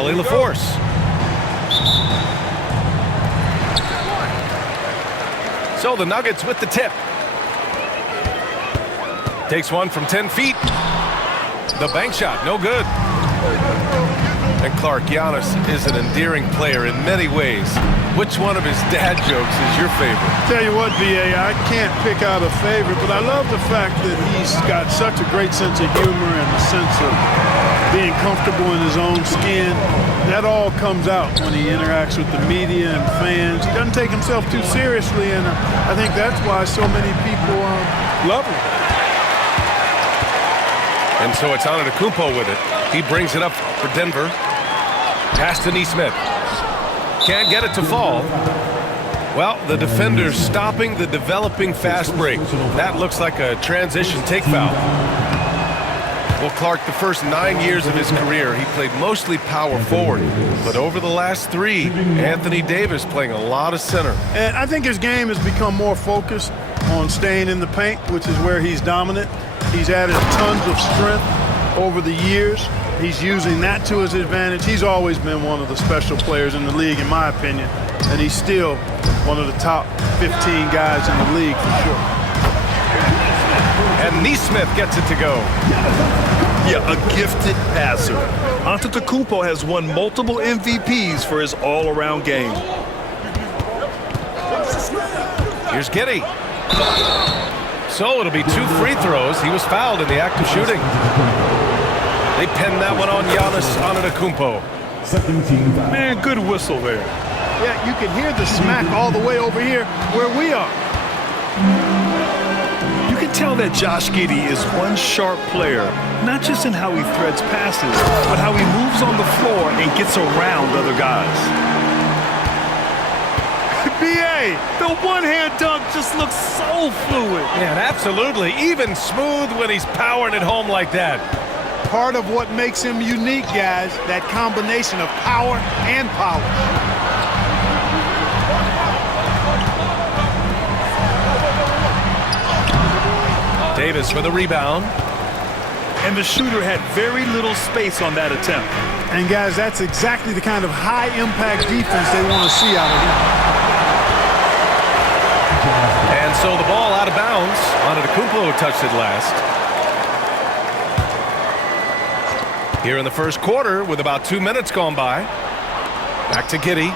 Allie LaForce. So the Nuggets with the tip. Takes one from 10 feet. The bank shot, no good. And Clark, Giannis is an endearing player in many ways. Which one of his dad jokes is your favorite? Tell you what, B.A., I can't pick out a favorite, but I love the fact that he's got such a great sense of humor and a sense of being comfortable in his own skin. That all comes out when he interacts with the media and fans. He doesn't take himself too seriously, and I think that's why so many people love him. And so it's Antetokounmpo with it. He brings it up for Denver. Pass to Nesmith. Can't get it to fall. Well, the defender's stopping the developing fast break. That looks like a transition take foul. Well, Clark, the first 9 years of his career, he played mostly power forward. But over the last 3, Anthony Davis playing a lot of center. And I think his game has become more focused on staying in the paint, which is where he's dominant. He's added tons of strength over the years. He's using that to his advantage. He's always been one of the special players in the league, in my opinion. And he's still one of the top 15 guys in the league for sure. And Nesmith gets it to go. Yeah, a gifted passer. Antetokounmpo has won multiple MVPs for his all-around game. Here's Giddey. So it'll be 2 free throws. He was fouled in the act of shooting. They pinned that one on Giannis Antetokounmpo. Man, good whistle there. Yeah, you can hear the smack all the way over here where we are. You can tell that Josh Giddey is one sharp player, not just in how he threads passes, but how he moves on the floor and gets around other guys. B.A., the one-hand dunk just looks so fluid. Yeah, absolutely. Even smooth when he's powering it home like that. Part of what makes him unique, guys, that combination of power and polish. Davis for the rebound. And the shooter had very little space on that attempt. And, guys, that's exactly the kind of high-impact defense they want to see out of him. And so the ball out of bounds. Antetokounmpo touched it last. Here in the first quarter with about 2 minutes gone by. Back to Giddey.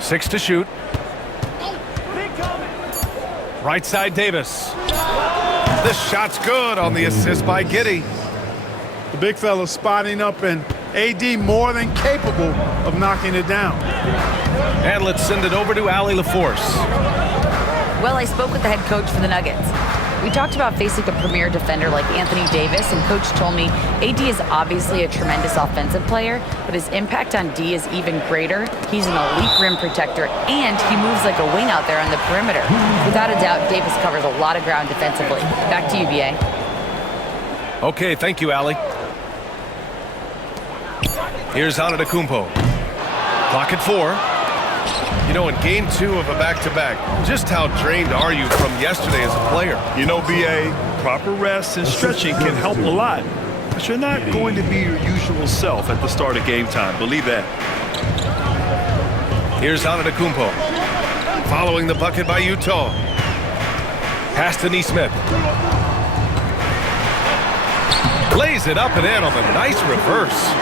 6 to shoot. Right side Davis. This shot's good on the assist by Giddey. The big fella spotting up, and AD more than capable of knocking it down. And let's send it over to Allie LaForce. Well, I spoke with the head coach for the Nuggets. We talked about facing a premier defender like Anthony Davis, and Coach told me AD is obviously a tremendous offensive player, but his impact on D is even greater. He's an elite rim protector, and he moves like a wing out there on the perimeter. Without a doubt, Davis covers a lot of ground defensively. Back to you, B.A. Okay, thank you, Allie. Here's Antetokounmpo. Clock at 4. You know, in game 2 of a back-to-back, just how drained are you from yesterday as a player? You know, B.A., proper rest and stretching can help a lot. But you're not going to be your usual self at the start of game time. Believe that. Here's Antetokounmpo. Following the bucket by Utah. Pass to Nesmith. Lays it up and in on the nice reverse.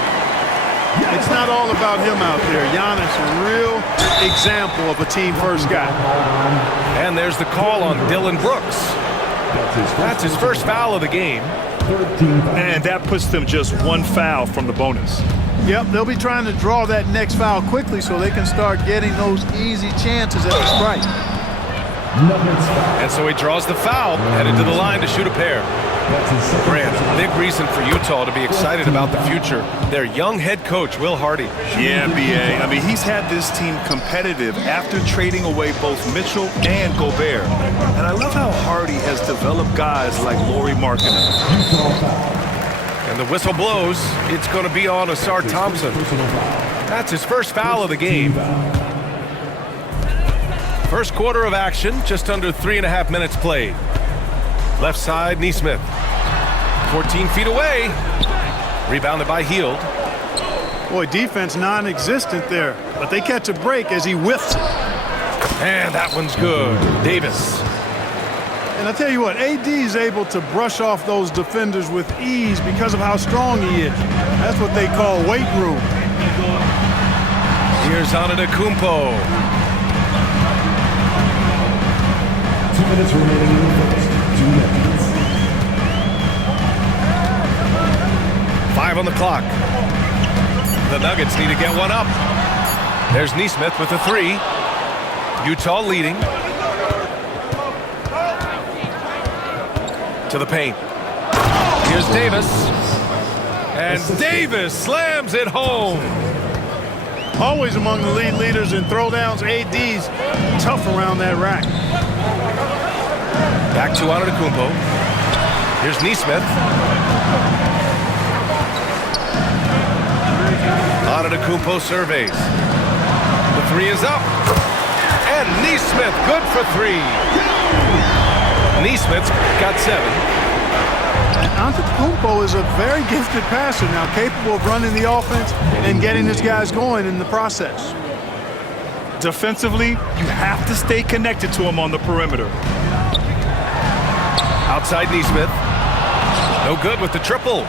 It's not all about him out there. Giannis, a real example of a team-first guy. And there's the call on Dylan Brooks. That's his first foul of the game. And that puts them just 1 foul from the bonus. Yep, they'll be trying to draw that next foul quickly so they can start getting those easy chances at the strike. And so he draws the foul, headed to the line to shoot a pair. Grant, big reason for Utah to be excited about the future. Their young head coach, Will Hardy. Yeah, B.A. I mean, he's had this team competitive after trading away both Mitchell and Gobert. And I love how Hardy has developed guys like Lauri Markkanen. And the whistle blows. It's going to be on Asar Thompson. That's his first foul of the game. First quarter of action, just under 3.5 minutes played. Left side, Nesmith. 14 feet away. Rebounded by Hield. Boy, defense non-existent there, but they catch a break as he whiffs it. And that one's good. Davis. And I tell you what, AD is able to brush off those defenders with ease because of how strong he is. That's what they call weight room. Here's Antetokounmpo. 2 minutes remaining in the first. 2 minutes. 5 on the clock. The Nuggets need to get one up. There's Nesmith with a 3. Utah leading. To the paint. Here's Davis. And Davis slams it home. Always among the league leaders in throwdowns. AD's tough around that rack. Back to Antetokounmpo. Here's Nesmith. Antetokounmpo surveys. The 3 is up. And Nesmith good for 3. Nesmith's got 7. Antetokounmpo is a very gifted passer now, capable of running the offense and getting his guys going in the process. Defensively, you have to stay connected to him on the perimeter. Outside Nesmith. No good with the triple.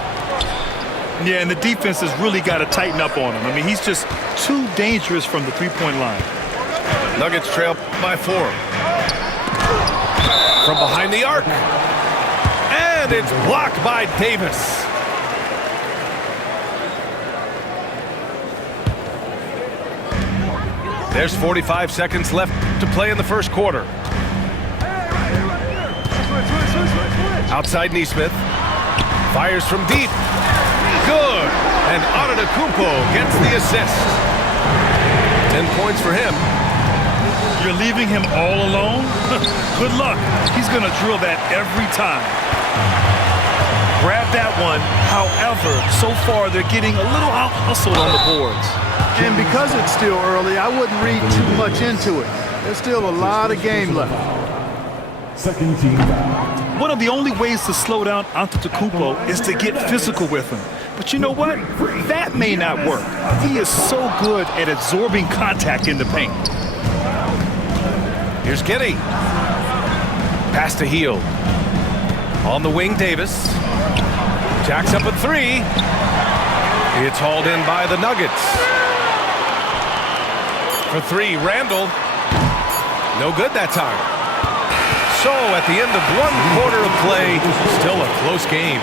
Yeah, and the defense has really got to tighten up on him. I mean, he's just too dangerous from the three-point line. Nuggets trail by 4. From behind the arc. And it's blocked by Davis. There's 45 seconds left to play in the first quarter. Outside Nesmith. Fires from deep. Good. And Antetokounmpo gets the assist. 10 points for him. You're leaving him all alone? Good luck. He's going to drill that every time. Grab that one. However, so far they're getting a little out-hustled on the boards. And because it's still early, I wouldn't read too much into it. There's still a lot of game left. Second team foul. One of the only ways to slow down Antetokounmpo is to get physical with him. But you know what? That may not work. He is so good at absorbing contact in the paint. Here's Giddey. Pass to Hield. On the wing, Davis. Jacks up at 3. It's hauled in by the Nuggets. For 3, Randall. No good that time. So at the end of 1 quarter of play, still a close game.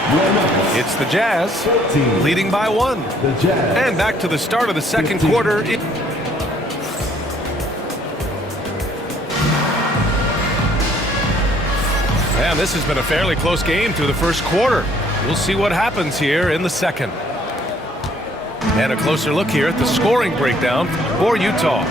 It's the Jazz leading by 1. And back to the start of the second quarter. And this has been a fairly close game through the first quarter. We'll see what happens here in the second. And a closer look here at the scoring breakdown for Utah.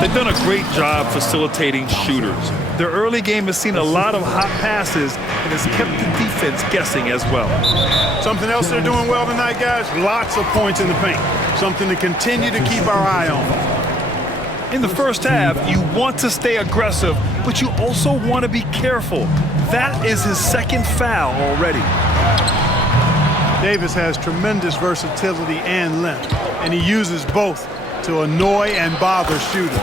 They've done a great job facilitating shooters. Their early game has seen a lot of hot passes and has kept the defense guessing as well. Something else they're doing well tonight, guys, lots of points in the paint. Something to continue to keep our eye on. In the first half, you want to stay aggressive, but you also want to be careful. That is his second foul already. Davis has tremendous versatility and length, and he uses both to annoy and bother shooters.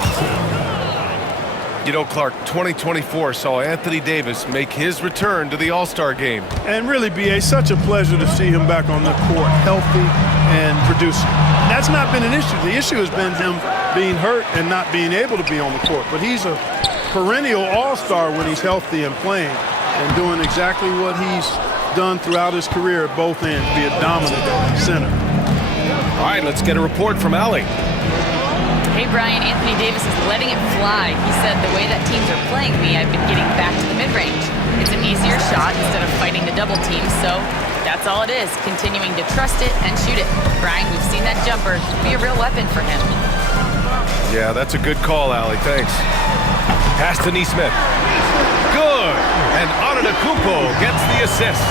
You know, Clark, 2024 saw Anthony Davis make his return to the All-Star game. And really, B.A., such a pleasure to see him back on the court, healthy and producing. That's not been an issue. The issue has been him being hurt and not being able to be on the court. But he's a perennial All-Star when he's healthy and playing and doing exactly what he's done throughout his career at both ends, be a dominant center. All right, let's get a report from Allie. Hey, Brian, Anthony Davis is letting it fly. He said, the way that teams are playing me, I've been getting back to the mid-range. It's an easier shot instead of fighting the double team, so that's all it is, continuing to trust it and shoot it. Brian, we've seen that jumper be a real weapon for him. Yeah, that's a good call, Allie. Thanks. Pass to Nesmith. Good. And Antetokounmpo gets the assist.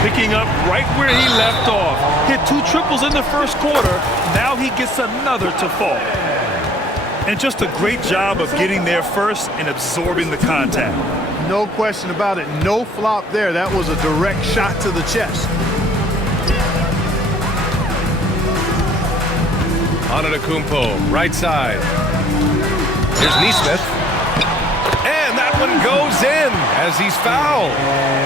Picking up right where he left off. Hit 2 triples in the first quarter. Now he gets another to fall. And just a great job of getting there first and absorbing the contact. No question about it. No flop there. That was a direct shot to the chest. Antetokounmpo, right side. Here's Neesmith. And that one goes in as he's fouled.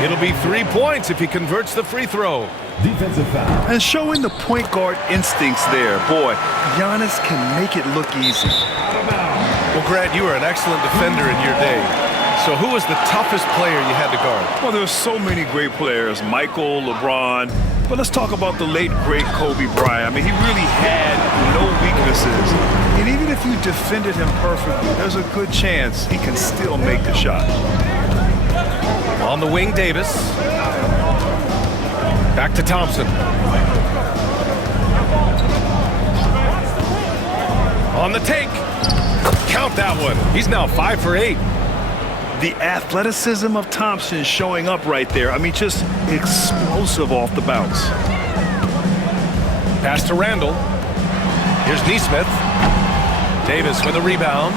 It'll be 3 points if he converts the free throw. Defensive foul. And showing the point guard instincts there. Boy, Giannis can make it look easy. Well, Grant, you were an excellent defender in your day. So who was the toughest player you had to guard? Well, there were so many great players, Michael, LeBron. But let's talk about the late, great Kobe Bryant. I mean, he really had no weaknesses. And even if you defended him perfectly, there's a good chance he can still make the shot. On the wing, Davis. Back to Thompson. On the take. Count that one. He's now 5 for 8. The athleticism of Thompson showing up right there. I mean, just explosive off the bounce. Pass to Randall. Here's Neesmith. Davis with a rebound.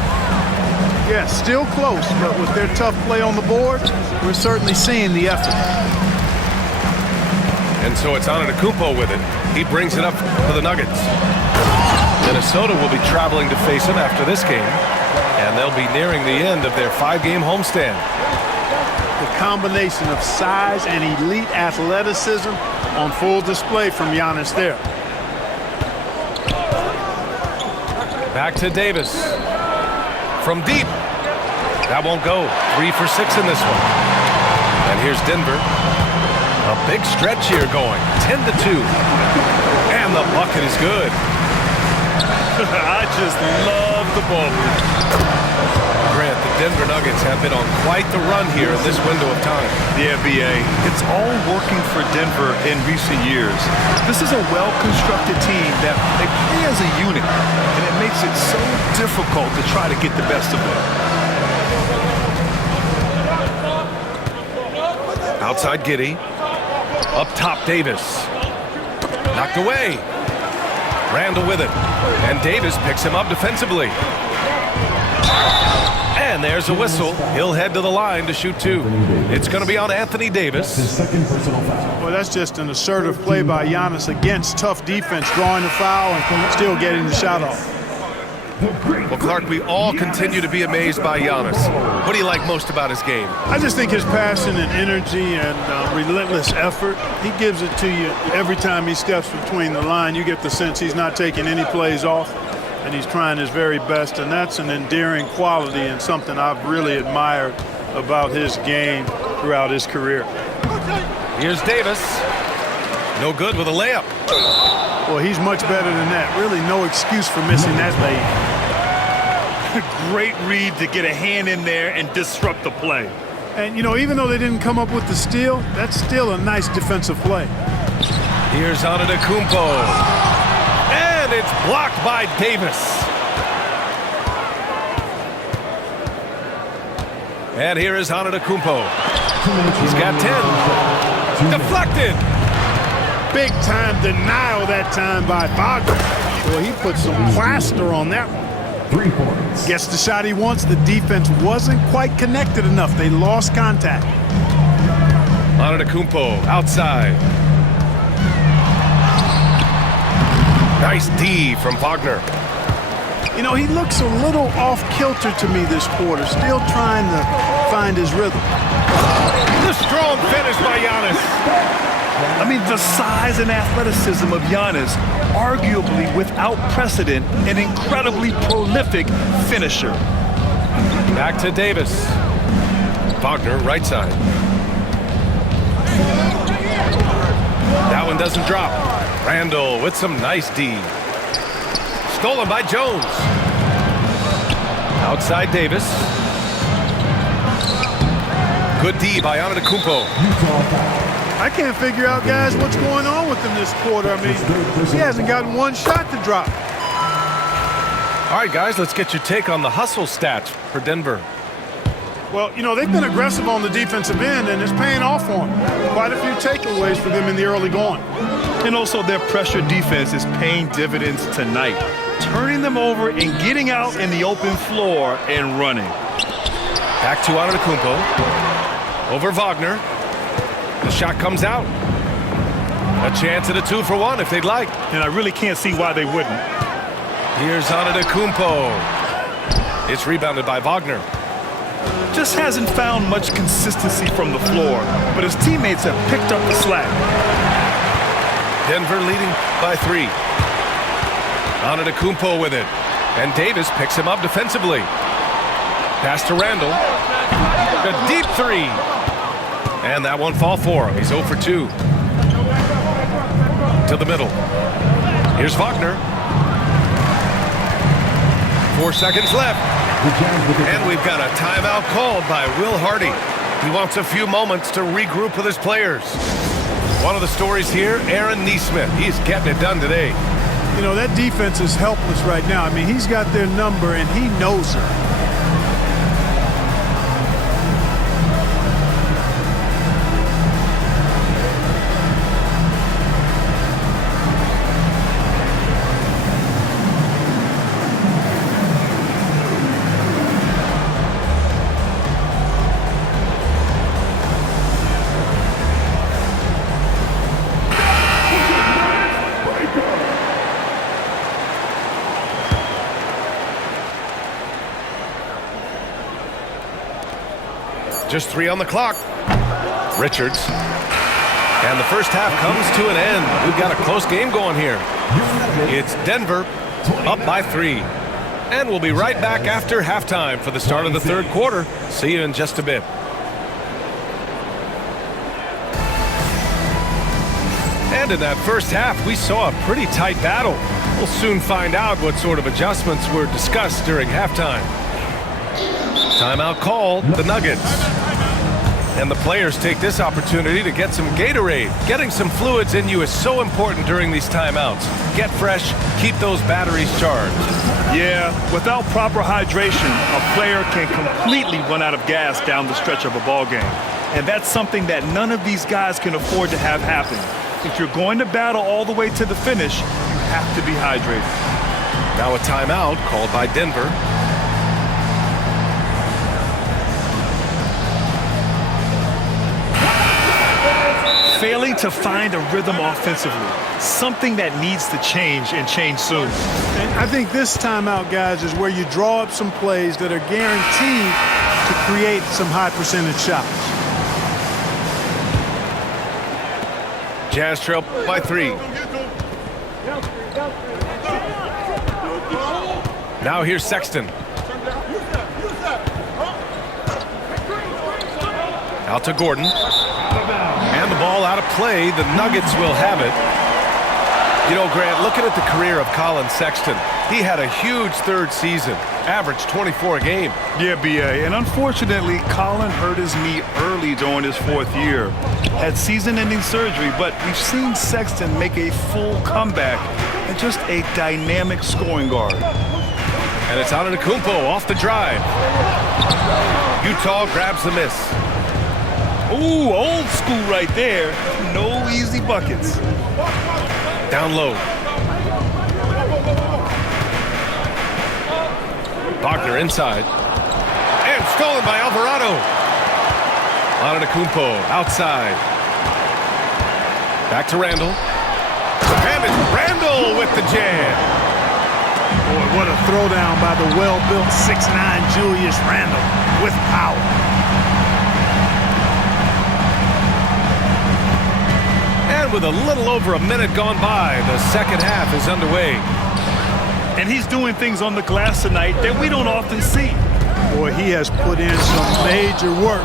Yeah, still close, but with their tough play on the board, we're certainly seeing the effort. And so it's Antetokounmpo with it. He brings it up for the Nuggets. Minnesota will be traveling to face him after this game. And they'll be nearing the end of their 5-game homestand. The combination of size and elite athleticism on full display from Giannis there. Back to Davis. From deep. That won't go. 3 for 6 in this one. And here's Denver. A big stretch here going. 10-2. And the bucket is good. I just love the ball. Grant, the Denver Nuggets have been on quite the run here in this window of time. Yeah, BA. It's all working for Denver in recent years. This is a well-constructed team that they play as a unit, and it makes it so difficult to try to get the best of them. Outside Giddey. Up top, Davis. Knocked away. Randall with it. And Davis picks him up defensively. And there's a whistle. He'll head to the line to shoot 2. It's going to be on Anthony Davis. His second personal foul. Well, that's just an assertive play by Giannis against tough defense, drawing the foul and still getting the shot off. Well, Clark, we all continue to be amazed by Giannis. What do you like most about his game? I just think his passion and energy and relentless effort, he gives it to you every time he steps between the line. You get the sense he's not taking any plays off, and he's trying his very best, and that's an endearing quality and something I've really admired about his game throughout his career. Here's Davis. No good with a layup. Well, he's much better than that. Really no excuse for missing that layup. Great read to get a hand in there and disrupt the play. And, you know, even though they didn't come up with the steal, that's still a nice defensive play. Here's Antetokounmpo. And it's blocked by Davis. And here is Antetokounmpo. He's got 10. Deflected. Big time denial that time by Wagner. Well, he put some plaster on that one. 3 points. Gets the shot he wants. The defense wasn't quite connected enough. They lost contact. Antetokounmpo outside. Nice D from Wagner. You know, he looks a little off kilter to me this quarter. Still trying to find his rhythm. The strong finish by Giannis. I mean, the size and athleticism of Giannis, arguably without precedent, an incredibly prolific finisher. Back to Davis. Wagner, right side. That one doesn't drop. Randall with some nice D. Stolen by Jones. Outside Davis. Good D by Antetokounmpo. I can't figure out, guys, what's going on with him this quarter. I mean, he hasn't gotten one shot to drop. All right, guys, let's get your take on the hustle stats for Denver. Well, you know, they've been aggressive on the defensive end, and it's paying off for them. Quite a few takeaways for them in the early going. And also their pressure defense is paying dividends tonight, turning them over and getting out in the open floor and running. Back to Antetokounmpo. Over Wagner. The shot comes out. A chance at a 2-for-1 if they'd like. And I really can't see why they wouldn't. Here's Antetokounmpo. It's rebounded by Wagner. Just hasn't found much consistency from the floor, but his teammates have picked up the slack. Denver leading by 3. Antetokounmpo with it. And Davis picks him up defensively. Pass to Randall. A deep 3. And that won't fall for him. He's 0 for 2. To the middle. Here's Wagner. 4 seconds left. And we've got a timeout called by Will Hardy. He wants a few moments to regroup with his players. One of the stories here, Aaron Nesmith. He's getting it done today. You know, that defense is helpless right now. I mean, he's got their number, and he knows her. Just 3 on the clock. Richards. And the first half comes to an end. We've got a close game going here. It's Denver up by 3. And we'll be right back after halftime for the start of the third quarter. See you in just a bit. And in that first half, we saw a pretty tight battle. We'll soon find out what sort of adjustments were discussed during halftime. Timeout called, the Nuggets. And the players take this opportunity to get some Gatorade. Getting some fluids in you is so important during these timeouts. Get fresh, keep those batteries charged. Yeah, without proper hydration, a player can completely run out of gas down the stretch of a ball game. And that's something that none of these guys can afford to have happen. If you're going to battle all the way to the finish, you have to be hydrated. Now a timeout called by Denver. Failing to find a rhythm offensively, something that needs to change and change soon. And I think this timeout, guys, is where you draw up some plays that are guaranteed to create some high percentage shots. Jazz trail by 3. Now here's Sexton. Out to Gordon. And the ball out of play. The Nuggets will have it. You know, Grant, looking at the career of Colin Sexton, he had a huge third season, averaged 24 a game. Yeah, B.A., and unfortunately, Colin hurt his knee early during his 4th year. Had season-ending surgery, but we've seen Sexton make a full comeback and just a dynamic scoring guard. And it's Antetokounmpo off the drive. Utah grabs the miss. Ooh, old school right there. No easy buckets. Down low. Wagner inside. And stolen by Alvarado. Antetokounmpo outside. Back to Randall. And it's Randall with the jam. Boy, what a throwdown by the well-built 6'9" Julius Randle with power. And with a little over a minute gone by, the second half is underway. And he's doing things on the glass tonight that we don't often see. Boy, he has put in some major work.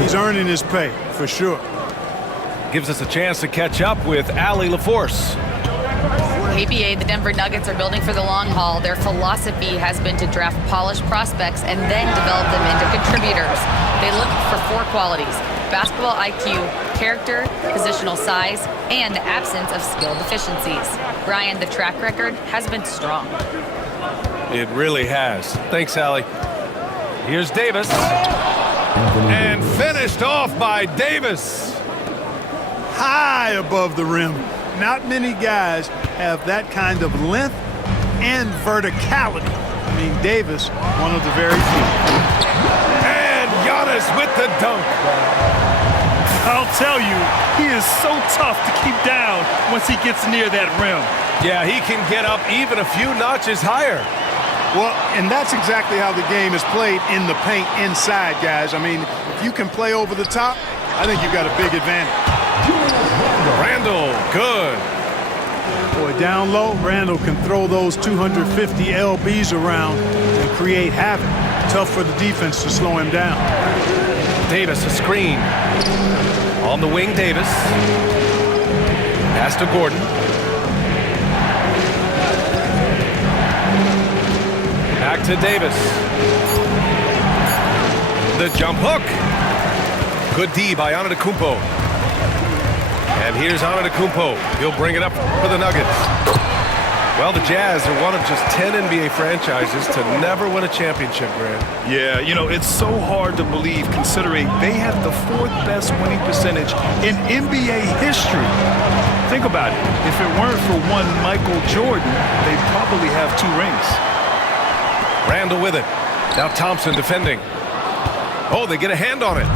He's earning his pay, for sure. Gives us a chance to catch up with Allie LaForce. ABA, the Denver Nuggets are building for the long haul. Their philosophy has been to draft polished prospects and then develop them into contributors. They look for 4 qualities: basketball IQ, character, positional size, and the absence of skill deficiencies. Brian, the track record has been strong. It really has. Thanks, Allie. Here's Davis. And finished off by Davis. High above the rim. Not many guys have that kind of length and verticality. I mean, Davis, one of the very few. And Giannis with the dunk. I'll tell you, he is so tough to keep down once he gets near that rim. Yeah, he can get up even a few notches higher. Well, and that's exactly how the game is played in the paint inside, guys. I mean, if you can play over the top, I think you've got a big advantage. Randall, good. Boy, down low, Randall can throw those 250 LBs around and create havoc. Tough for the defense to slow him down. Davis, a screen. On the wing, Davis. Pass to Gordon. Back to Davis. The jump hook. Good D by Antetokounmpo. And here's Antetokounmpo. He'll bring it up for the Nuggets. Well, the Jazz are one of just 10 NBA franchises to never win a championship, Grant. Yeah, you know, it's so hard to believe considering they have the 4th best winning percentage in NBA history. Think about it. If it weren't for one Michael Jordan, they'd probably have 2 rings. Randall with it. Now Thompson defending. Oh, they get a hand on it.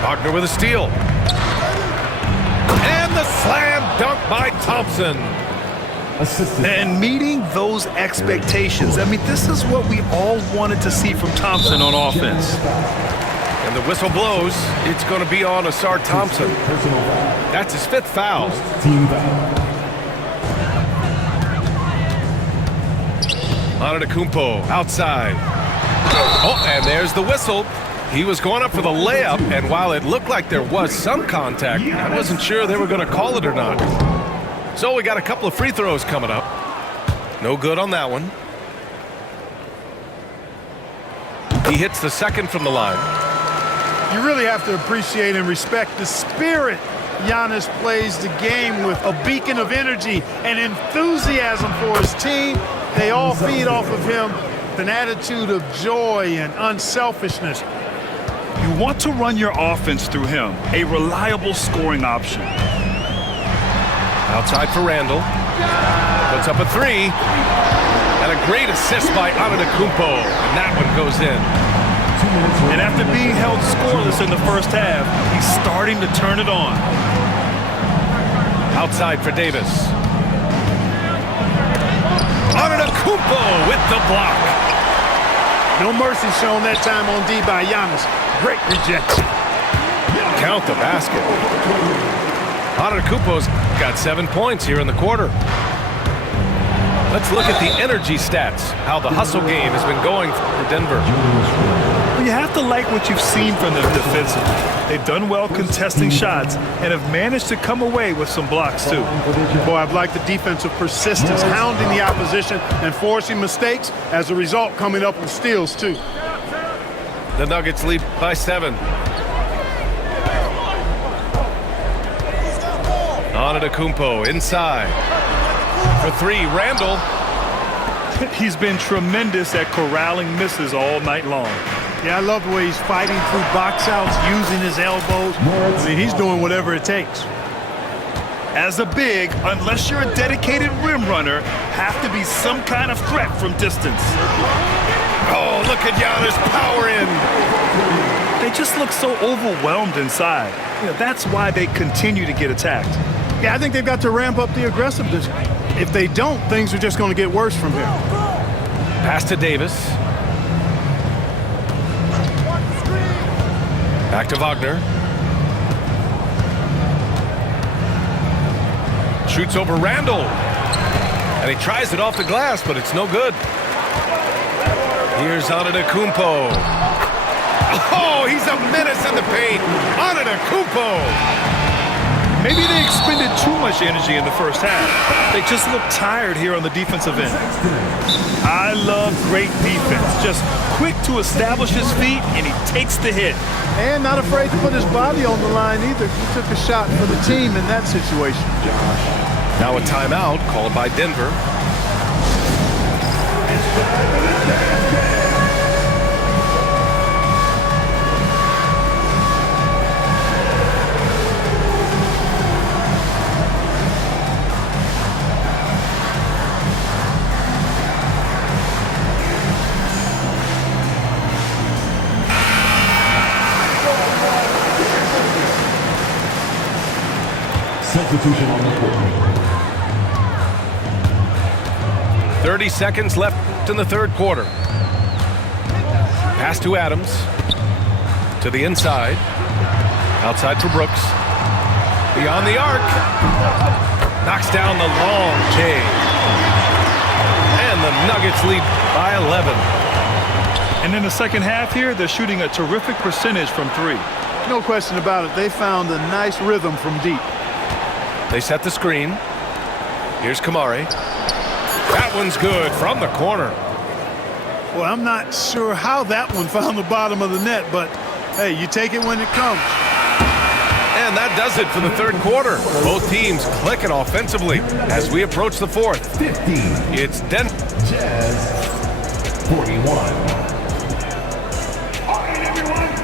Wagner with a steal. And the slam dunk by Thompson. And meeting those expectations. I mean, this is what we all wanted to see from Thompson on offense. And the whistle blows. It's going to be on Asar Thompson. That's his 5th foul. Antetokounmpo outside. Oh, and there's the whistle. He was going up for the layup, and while it looked like there was some contact, I wasn't sure they were going to call it or not. So we got a couple of free throws coming up. No good on that one. He hits the 2nd from the line. You really have to appreciate and respect the spirit Giannis plays the game with, a beacon of energy and enthusiasm for his team. They all feed off of him with an attitude of joy and unselfishness. You want to run your offense through him, a reliable scoring option. Outside for Randall. Puts up a 3. And a great assist by Antetokounmpo. And that one goes in. And after being held scoreless in the first half, he's starting to turn it on. Outside for Davis. Antetokounmpo with the block. No mercy shown that time on D by Giannis. Great rejection. Count the basket. Antetokounmpo's got 7 points here in the quarter. Let's look at the energy stats, how the hustle game has been going for Denver. You have to like what you've seen from them defensively. They've done well contesting shots and have managed to come away with some blocks too. Boy, I've liked the defensive persistence, hounding the opposition and forcing mistakes. As a result, coming up with steals too. The Nuggets lead by 7. Antetokounmpo inside. For 3, Randall. He's been tremendous at corralling misses all night long. Yeah, I love the way he's fighting through box outs, using his elbows. I mean, he's doing whatever it takes. As a big, unless you're a dedicated rim runner, have to be some kind of threat from distance. Oh, look at Giannis power in. They just look so overwhelmed inside. You know, that's why they continue to get attacked. Yeah, I think they've got to ramp up the aggressiveness. If they don't, things are just going to get worse from here. Pass to Davis. Back to Wagner. Shoots over Randall. And he tries it off the glass, but it's no good. Here's Antetokounmpo. Oh, he's a menace in the paint. Antetokounmpo. Maybe they expended too much energy in the first half. They just look tired here on the defensive end. I love great defense. Just quick to establish his feet, and he takes the hit. And not afraid to put his body on the line either. He took a shot for the team in that situation. Now a timeout called by Denver. substitution on the court. 30 seconds left in the third quarter. Pass to Adams. To the inside. Outside for Brooks. Beyond the arc. Knocks down the long J. And the Nuggets lead by 11. And in the second half here, they're shooting a terrific percentage from three. No question about it. They found a nice rhythm from deep. They set the screen. Here's Kamari. That one's good from the corner. Well, I'm not sure how that one found the bottom of the net, but hey, you take it when it comes. And that does it for the third quarter. Both teams clicking offensively as we approach the fourth. 50. It's Denver. Jazz 41.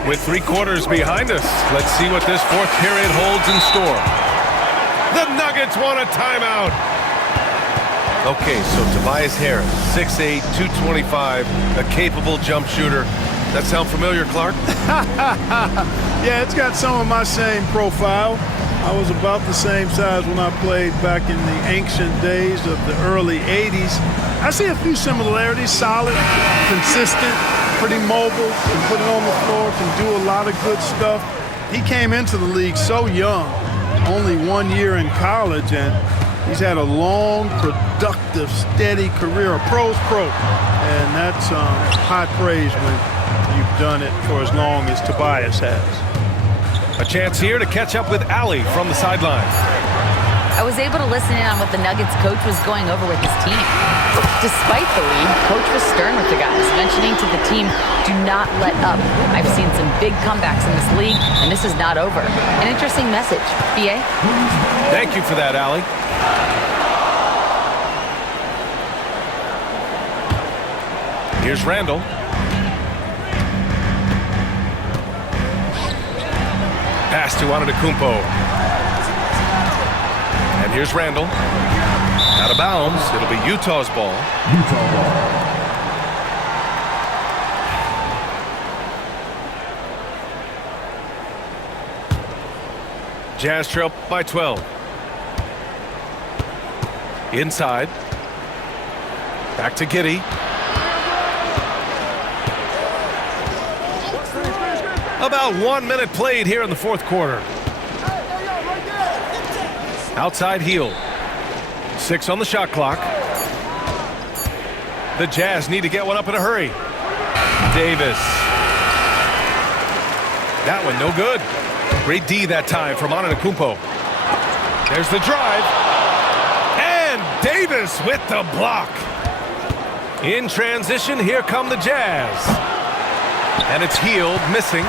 With 3 quarters behind us, let's see what this fourth period holds in store. The Nuggets want a timeout. Okay, so Tobias Harris, 6'8", 225, a capable jump shooter. That sound familiar, Clark? Yeah, it's got some of my same profile. I was about the same size when I played back in the ancient days of the early 80s. I see a few similarities: solid, consistent, pretty mobile, can put it on the floor, can do a lot of good stuff. He came into the league so young, only 1 year in college, and he's had a long, productive, steady career, a pro's pro. And that's high praise when you've done it for as long as Tobias has. A chance here to catch up with Allie from the sideline. I was able to listen in on what the Nuggets coach was going over with his team. Despite the lead, coach was stern with the guys, mentioning to the team, do not let up. I've seen some big comebacks in this league, and this is not over. An interesting message. BA? Thank you for that, Allie. Here's Randall. Pass to Antetokounmpo. And here's Randall. Out of bounds. It'll be Utah's ball. Utah ball. Jazz trail by 12. Inside. Back to Giddey. About 1 minute played here in the fourth quarter. Outside heel. 6 on the shot clock. The Jazz need to get one up in a hurry. Davis. That one no good. Great D that time from Antetokounmpo. There's the drive. And Davis with the block. In transition, here come the Jazz. And it's Hield missing.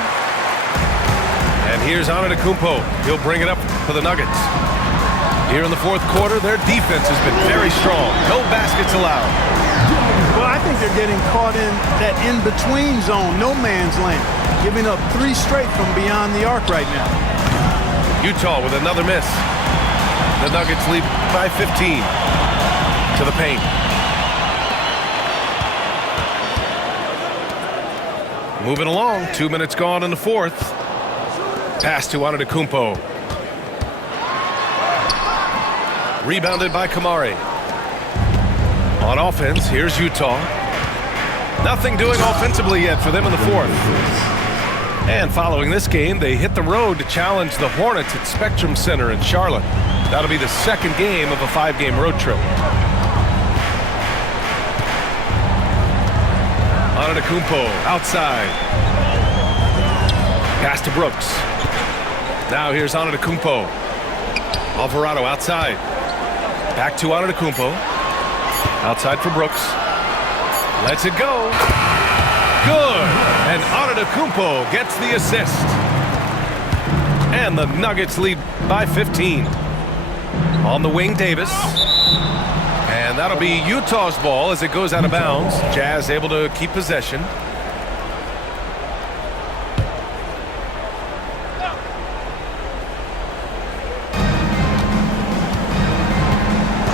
And here's Antetokounmpo. He'll bring it up for the Nuggets. Here in the fourth quarter, their defense has been very strong. No baskets allowed. Well, I think they're getting caught in that in-between zone, no man's land, giving up 3 straight from beyond the arc right now. Utah with another miss. The Nuggets lead by 15 to the paint. Moving along, 2 minutes gone in the fourth. Pass to Antetokounmpo. Rebounded by Kamari. On offense, here's Utah. Nothing doing offensively yet for them in the fourth. And following this game, they hit the road to challenge the Hornets at Spectrum Center in Charlotte. That'll be the second game of a 5-game road trip. Antetokounmpo outside. Pass to Brooks. Now here's Antetokounmpo. Alvarado outside. Back to Antetokounmpo. Outside for Brooks. Lets it go. Good. And Antetokounmpo gets the assist. And the Nuggets lead by 15. On the wing, Davis. And that'll be Utah's ball as it goes out of bounds. Jazz able to keep possession.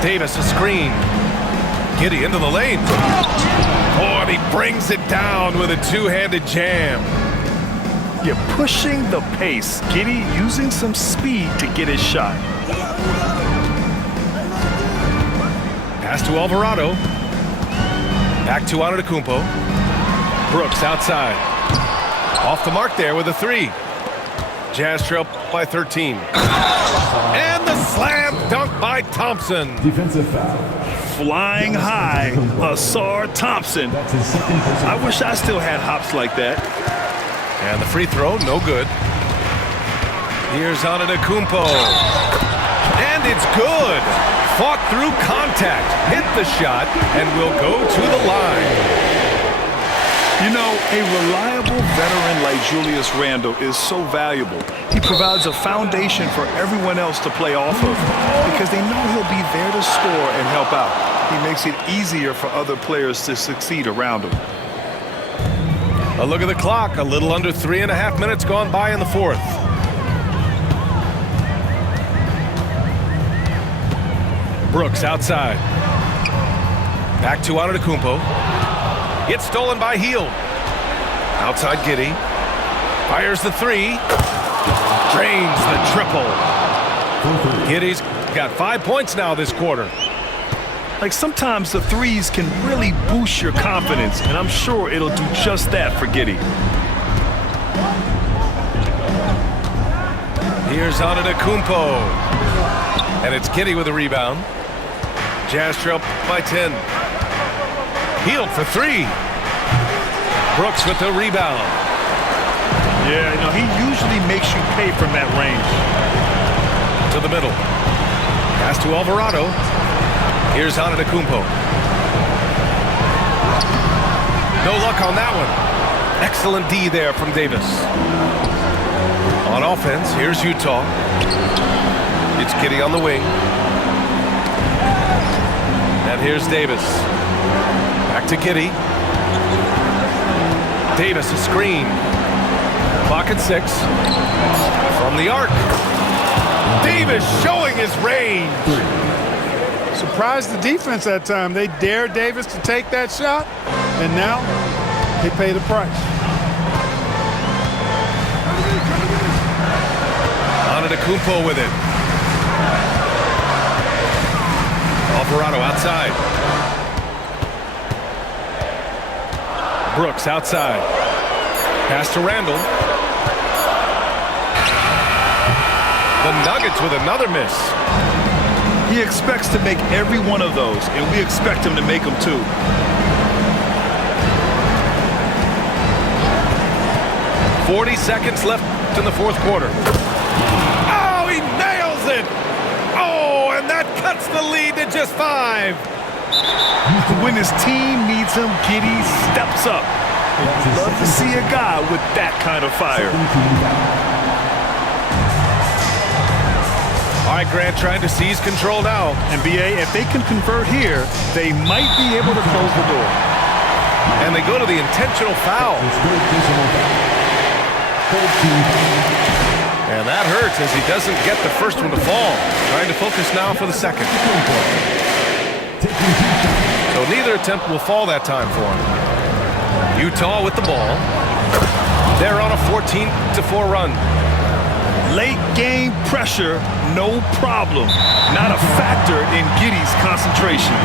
Davis a screen. Giddey into the lane. Oh, and he brings it down with a two-handed jam. You're pushing the pace. Giddey using some speed to get his shot. Pass to Alvarado. Back to Antetokounmpo. Brooks outside. Off the mark there with a three. Jazz trail by 13. And the slam dunk by Thompson. Defensive foul. Flying high, Asar Thompson. That's his second personal. I wish I still had hops like that. And the free throw, no good. Here's Antetokounmpo. And it's good. Fought through contact, hit the shot, and will go to the line. You know, a reliable veteran like Julius Randle is so valuable. He provides a foundation for everyone else to play off of because they know he'll be there to score and help out. He makes it easier for other players to succeed around him. A look at the clock. A little under 3.5 minutes gone by in the fourth. Brooks outside. Back to Antetokounmpo. Gets stolen by Hield. Outside Giddey. Fires the three. Drains the triple. Giddey's got 5 points now this quarter. Like sometimes the threes can really boost your confidence, and I'm sure it'll do just that for Giddey. Here's Antetokounmpo. And it's Giddey with a rebound. Jazz trail by 10. Hield for three. Brooks with the rebound. Yeah, you know, he usually makes you pay from that range. To the middle. Pass to Alvarado. Here's Antetokounmpo. No luck on that one. Excellent D there from Davis. On offense, here's Utah. It's Giddey on the wing. And here's Davis. Back to Giddey. Davis a screen. Clock at 6. From the arc. Davis showing his range. Surprised the defense that time. They dared Davis to take that shot, and now they pay the price. Antetokounmpo with it. Alvarado outside. Brooks outside. Pass to Randle. The Nuggets with another miss. He expects to make every one of those, and we expect him to make them too. .40 seconds left in the fourth quarter. Oh, he nails it! Oh, and that cuts the lead to just 5. When his team needs him, Giddey steps up. Love to see a guy with that kind of fire. All right, Grant trying to seize control now. And BA, if they can convert here, they might be able to close the door. And they go to the intentional foul. And that hurts as he doesn't get the first one to fall. Trying to focus now for the second. So neither attempt will fall that time for him. Utah with the ball. They're on a 14-4 run. Late game pressure, no problem. Not a factor in Giddey's concentration.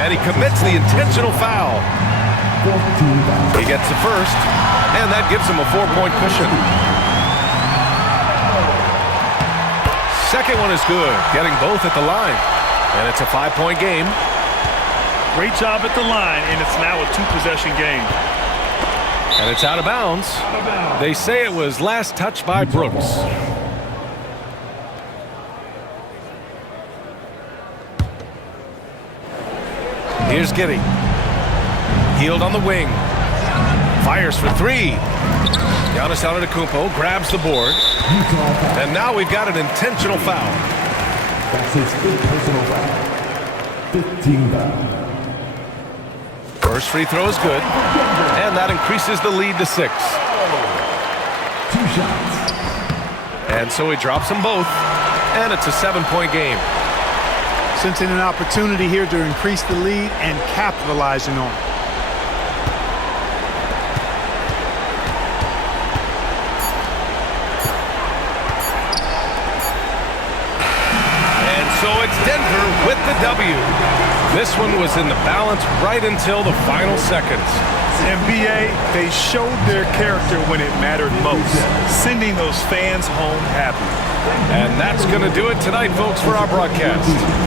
And he commits the intentional foul. He gets the first, and that gives him a 4-point cushion. Second one is good, getting both at the line. And it's a 5-point game. Great job at the line, and it's now a 2-possession game. And it's out of bounds. They say it was last touched by Brooks. Here's Giddey. Hield on the wing. Fires for three. Giannis Antetokounmpo grabs the board. And now we've got an intentional foul. That's his 5th personal foul. 15 foul. First free throw is good. And that increases the lead to 6. 2 shots. And so he drops them both. And it's a 7-point game. Sensing an opportunity here to increase the lead and capitalizing on it. And so it's Denver with the W. This one was in the balance right until the final seconds. NBA, they showed their character when it mattered most, sending those fans home happy. And that's going to do it tonight, folks, for our broadcast.